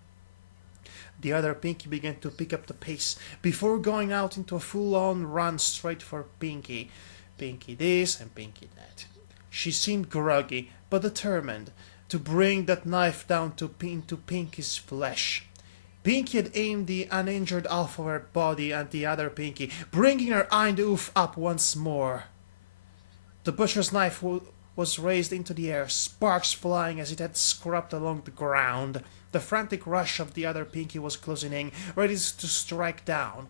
The other Pinkie began to pick up the pace before going out into a full-on run straight for Pinkie. Pinkie this and Pinkie that. She seemed groggy, but determined to bring that knife down into Pinkie's flesh. Pinkie had aimed the uninjured half of her body at the other Pinkie, bringing her hind hoof up once more. The butcher's knife was raised into the air, sparks flying as it had scraped along the ground. The frantic rush of the other Pinkie was closing in, ready to strike down.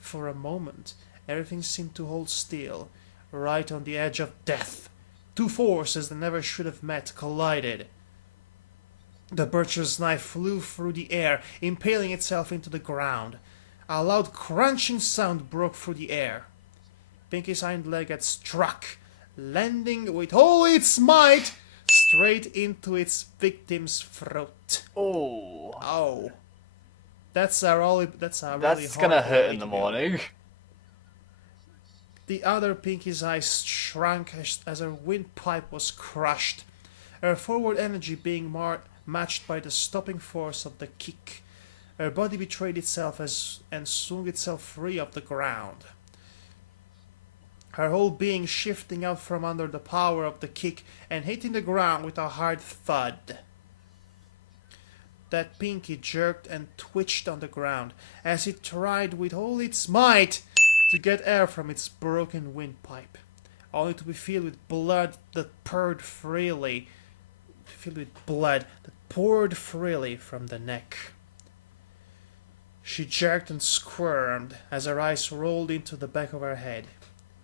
For a moment, everything seemed to hold still, right on the edge of death. Two forces that never should have met collided. The butcher's knife flew through the air, impaling itself into the ground. A loud crunching sound broke through the air. Pinkie's hind leg had struck, landing with all its might straight into its victim's throat. Oh. Oh. That's a really That's horrible gonna hurt way in the to go. morning. The other Pinkie's eyes shrunk as her windpipe was crushed, her forward energy being matched by the stopping force of the kick. Her body betrayed itself and swung itself free of the ground, her whole being shifting out from under the power of the kick and hitting the ground with a hard thud. That Pinkie jerked and twitched on the ground as it tried with all its might to get air from its broken windpipe, only to be filled with blood that poured freely from the neck. She jerked and squirmed as her eyes rolled into the back of her head.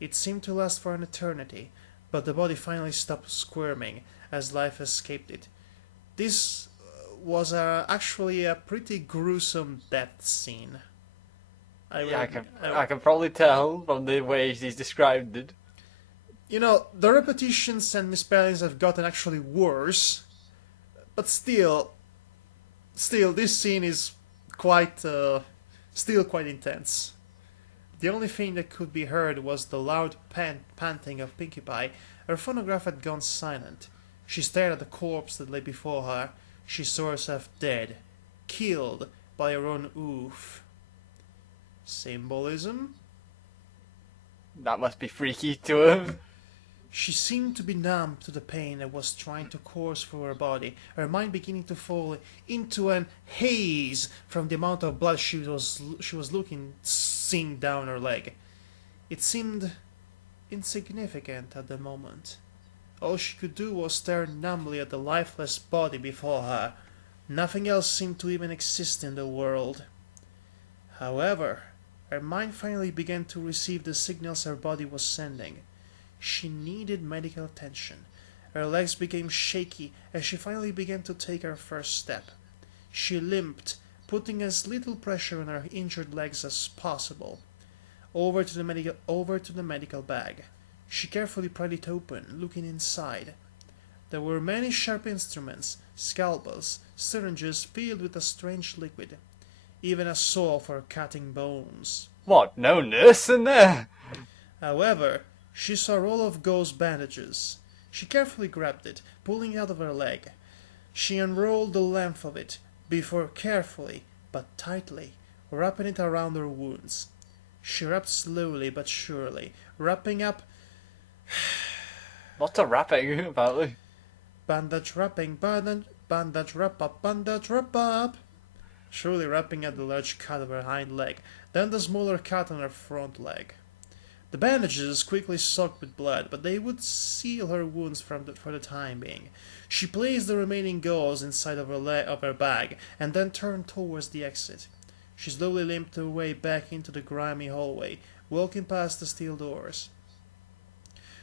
It seemed to last for an eternity, but the body finally stopped squirming as life escaped it. This was actually a pretty gruesome death scene. I can probably tell from the way he's described it. You know, the repetitions and misspellings have gotten actually worse, but still, this scene is still quite intense. The only thing that could be heard was the loud panting of Pinkie Pie. Her phonograph had gone silent. She stared at the corpse that lay before her. She saw herself dead, killed by her own oof. Symbolism? That must be freaky to her. She seemed to be numb to the pain that was trying to course through her body, her mind beginning to fall into an haze from the amount of blood she was seeing down her leg. It seemed insignificant at the moment. All she could do was stare numbly at the lifeless body before her. Nothing else seemed to even exist in the world. However, her mind finally began to receive the signals her body was sending. She needed medical attention. Her legs became shaky as she finally began to take her first step. She limped, putting as little pressure on her injured legs as possible. Over to the medical bag. She carefully pried it open, looking inside. There were many sharp instruments, scalpels, syringes filled with a strange liquid, even a saw for cutting bones. What, no nurse in there? However, she saw a roll of gauze bandages. She carefully grabbed it, pulling it out of her leg. She unrolled the length of it, before carefully, but tightly, wrapping it around her wounds. She wrapped slowly but surely, wrapping up What's a wrapping about? bandage wrapping, bandage wrap up, bandage wrap up. Surely wrapping up the large cut of her hind leg, then the smaller cut on her front leg. The bandages quickly soaked with blood, but they would seal her wounds for the time being. She placed the remaining gauze inside of her bag, and then turned towards the exit. She slowly limped her way back into the grimy hallway, walking past the steel doors.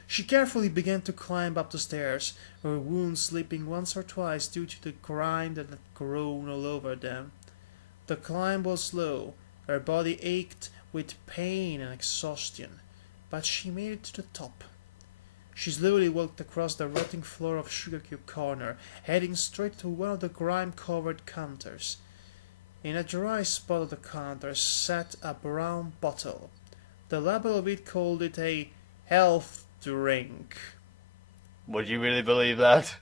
She carefully began to climb up the stairs, her wounds slipping once or twice due to the grime that had grown all over them. The climb was slow, her body ached with pain and exhaustion, but she made it to the top. She slowly walked across the rotting floor of Sugar Cube Corner, heading straight to one of the grime-covered counters. In a dry spot of the counter sat a brown bottle. The label of it called it a health drink. Would you really believe that?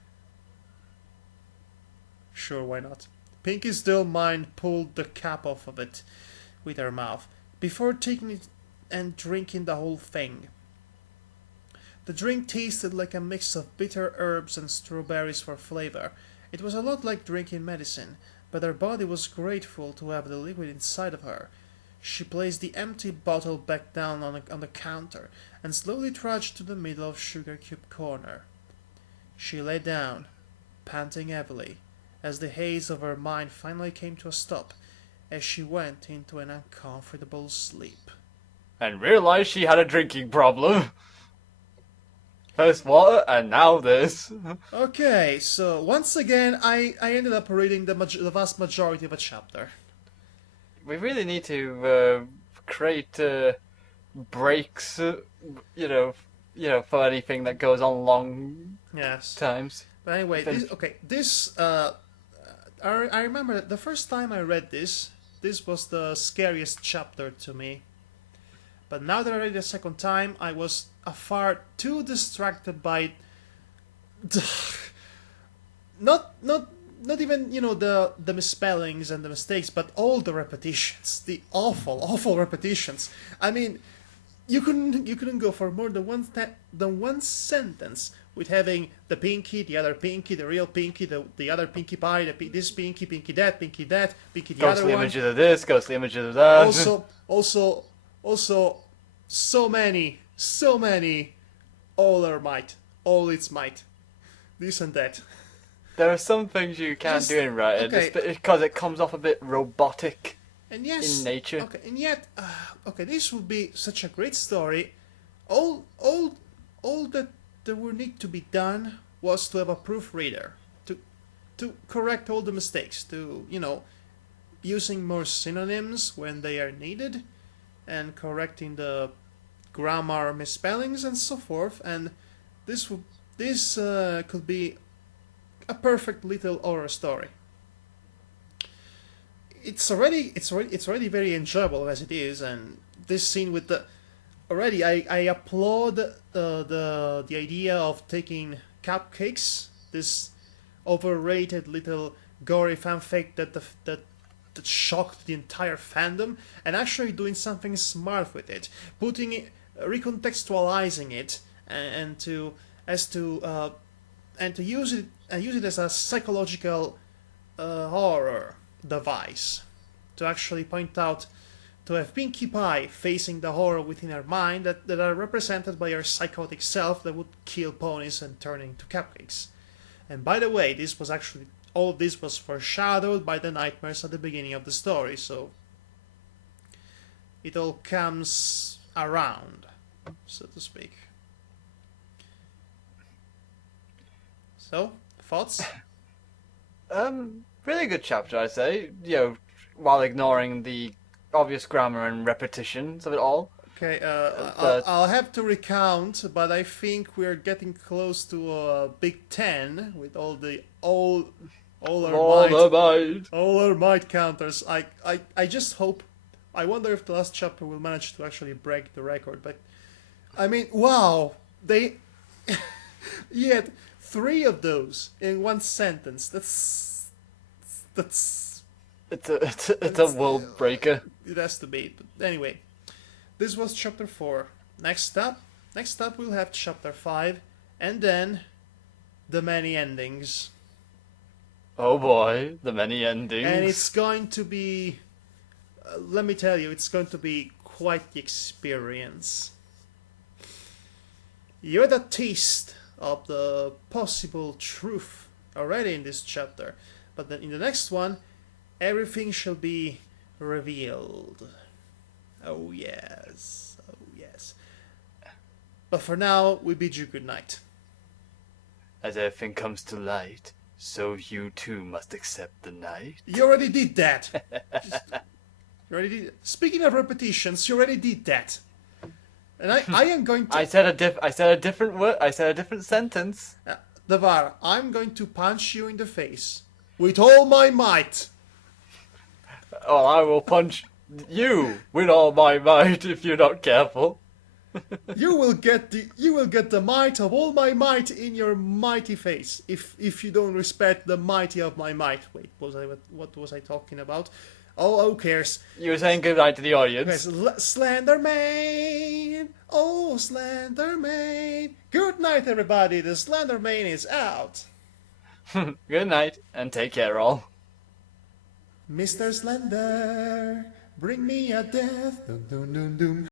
Sure, why not? Pinkie's dull mind pulled the cap off of it with her mouth, before taking it and drinking the whole thing. The drink tasted like a mix of bitter herbs and strawberries for flavor. It was a lot like drinking medicine, but her body was grateful to have the liquid inside of her. She placed the empty bottle back down on the counter and slowly trudged to the middle of Sugar Cube Corner. She lay down, panting heavily, as the haze of her mind finally came to a stop as she went into an uncomfortable sleep. And realized she had a drinking problem. First water, and now this. Okay, so once again, I ended up reading the vast majority of a chapter. We really need to create breaks, for anything that goes on long Yes. times. But anyway, I remember that the first time I read this was the scariest chapter to me. But now that I read it the second time, I was far too distracted by not even the misspellings and the mistakes, but all the repetitions, the awful repetitions. I mean, you couldn't go for more than one sentence with having the Pinkie, the other Pinkie, the real Pinkie, the other Pinkie Pie, this Pinkie, Pinkie that, Pinkie the ghostly other one. images of this, ghostly images of that. Also, so many, all its might, this and that. There are some things you can't do in writing, because it comes off a bit robotic and yes, in nature. Okay, and yet, this would be such a great story. All that there would need to be done was to have a proofreader to correct all the mistakes, to using more synonyms when they are needed, and correcting the grammar misspellings and so forth. And this could be a perfect little horror story. It's already very enjoyable as it is, and this scene with the I applaud the idea of taking cupcakes, this overrated little gory fanfic that shocked the entire fandom, and actually doing something smart with it, recontextualizing it, and to use it as a psychological horror device, to actually point out, to have Pinkie Pie facing the horror within her mind that are represented by her psychotic self that would kill ponies and turn into cupcakes. And by the way, all this was foreshadowed by the nightmares at the beginning of the story, so it all comes around, so to speak. So, thoughts? Really good chapter, I'd say. While ignoring the obvious grammar and repetitions of it all. Okay, I'll have to recount, but I think we're getting close to a Big 10 with all our might counters. I just hope. I wonder if the last chapter will manage to actually break the record. But I mean, wow, they yet 3 of those in one sentence. It's a world breaker. It has to be. But anyway, this was chapter 4. Next up we'll have chapter 5, and then the many endings. Oh boy, the many endings. And it's going to be, let me tell you, it's going to be quite the experience. You had a taste of the possible truth already in this chapter, but then in the next one, everything shall be revealed. Oh yes, oh yes. But for now, we bid you good night. As everything comes to light, so you too must accept the night. You already did that. Speaking of repetitions, you already did that. And I am going to. I said a different word. I said a different sentence. Devar, I'm going to punch you in the face with all my might. Oh, I will punch you with all my might if you're not careful. You will get the might of all my might in your mighty face if you don't respect the mighty of my might. Wait, what was I talking about? Oh, who cares? You were saying goodnight to the audience. Slenderman! Oh, Slenderman! Good night, everybody. The Slenderman is out. Good night, and take care, all. Mr. Slender, bring me a death. Dum, dum, dum, dum.